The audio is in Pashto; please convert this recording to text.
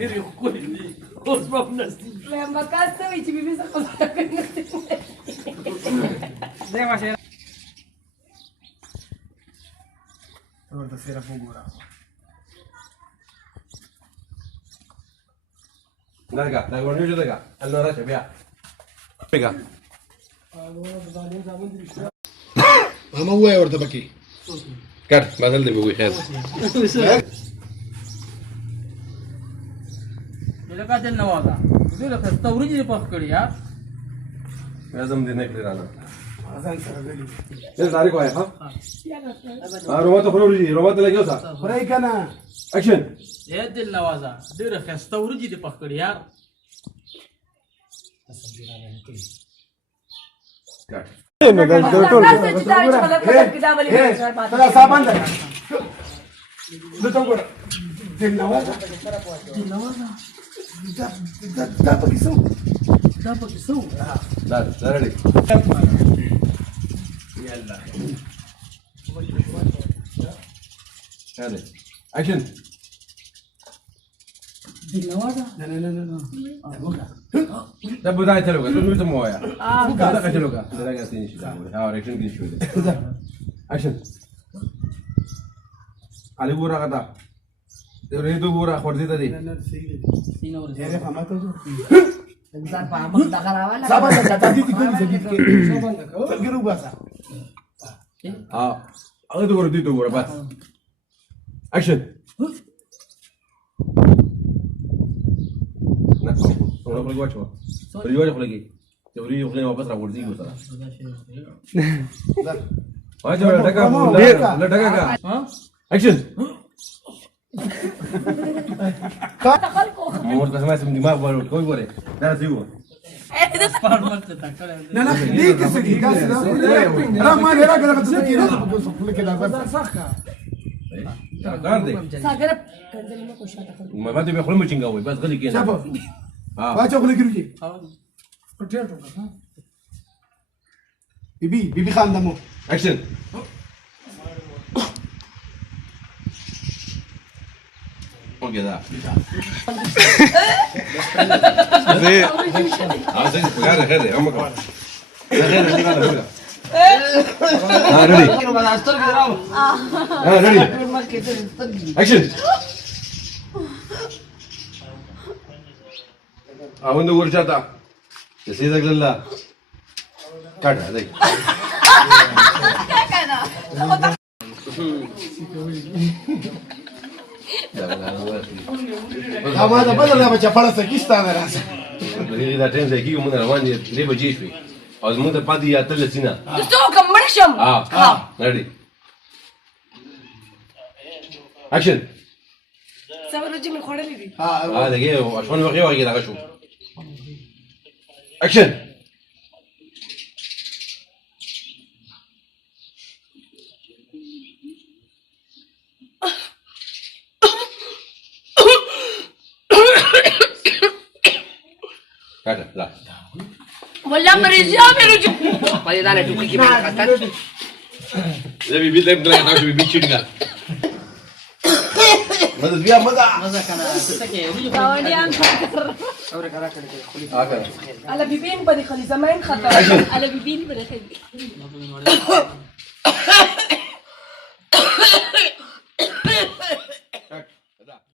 ډېر ښکلي دي اوس به هم نصیب شي مې کاس ته وایي چې بیبي څه خبره کوي دی ماشه ورته صرف وګوره Larga, la guarnición de acá, al norte, vea. Venga. ما هو ورته پکې Car, vas al de Bugi, head. لکه دل نوازا دوی لکه ستوري دې پخ کړی یا لازم دي نكلي رانا. ځان سره غلي ايه زاري كويس ها؟ رومات خروجي، رومات لا جوسا. خورای کنه اكشن. دې دل نوازا دوی لکه ستوري دې پخ کړی یا Car. نه دا ټول دا صاحب ده دته وګوره دل نوازه دا پکې څو لا لا ready. يلا هذا. اكشن. لا لا لا لا ده بداية تلوكا، تقول له مويا. ده تلوكا، ده لا تيجي شيء. ها ريكشن دي شوي. اكشن. علي بورا كذا. ريدو بورا خورتي تدي. يا فما ته ځان په امر دغه راواله صاحب دا دې دې کوم څه کې څنګه باسا اه هذا دور دي دور بس. اكشن. لا ولا بقول واجهه. بقول واجهه لقي. توري يغني واپس راوړي کو سره. واجه ډکا لا ډکا کا. اكشن. مور قسمه سم دماغ ورو کوئی ګوره دا سيو پارمنټ ته کړه نه نه دې کې څه کې دا را ما نه راګره څه کې نه په خپل کې دا بس ګاندې ساګر کنځل مې کوشاته کړ ما باندې به خلمو چنګاوي بس غلي کېنه شابه ها واچو خلک کېږي او ټیټ بیبي خان دمو اكشن وكذا زي عايزين غير غير عمك غير اللي قاعد اقولها ها ريدي ها ريدي اكشن وين ورجعت سيدك لله كذا هذيك ما دا بدل نه بچا پړه سکیستا نه راځي دا ټیم ځای کېږي مونږ روان دي 3 بجې شوې او زمونږ ته پاتې یا اتلس دي نه دوستو کوم مړ شم ready اکشن صبر چې مې خوړلې دي دقيقة عشان وقي وقي دغه شو اکشن كذا لا والله مريض يا رجل باید نه ټوکی کې باندې خطر ده بيبي ده بلا تعرف بيبي شنو ماذا بيا ماذا مزه کنه څه کې ویلو گاونډیان اور کرا کړی خلی هكذا على بيبين بدي خلي زمان خطر على بيبين بدي خلي